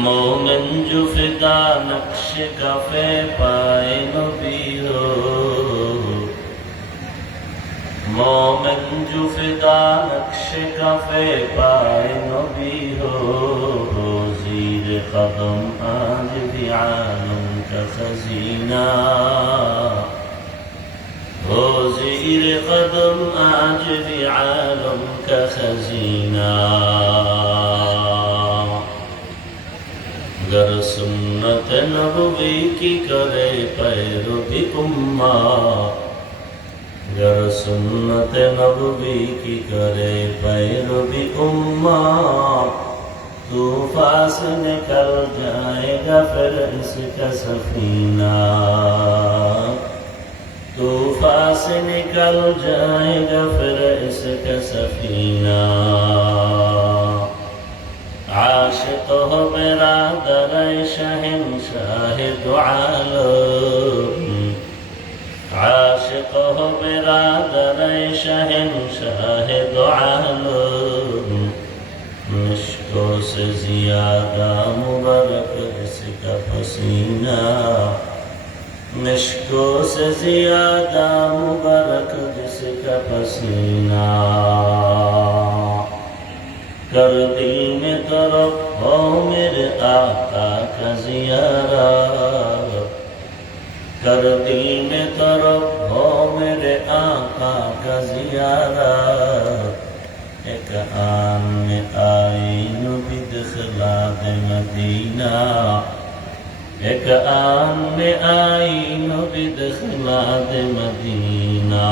मोमिन जो फिदा नक्श कफे पाए नबी हो, मोमिन जो फिदा नक्श कफे पाए नबी हो, ज़ीर कदम आज भी आलम का खजीना हो, ज़ीर कदम आज भी आलम का खजीना। गर सुन्नत नबवी की करे पैरवी उम्मा, गर सुन्नत नबवी की करे पैरवी उम्मा, तूफान से निकल जाएगा फिर इसका सफीना, तूफान से निकल जाएगा फिर इसका सफीना। आशिक हो मेरा दर शहंशाह दो आलम, आशिक हो मेरा दर शहंशाह दो आलम, मुश्को से ज़्यादा मुबारक इसका पसीना, मुश्को से ज़्यादा मुबारक जिसका पसीना। कर दिल में तरफ हो मेरे आका का ज़ियारत, कर दिल में तरफ हो मेरे आका का ज़ियारत। एक आन में आईन भी दिखला दे मदीना, एक आन में आईन भी दिखला दे मदीना।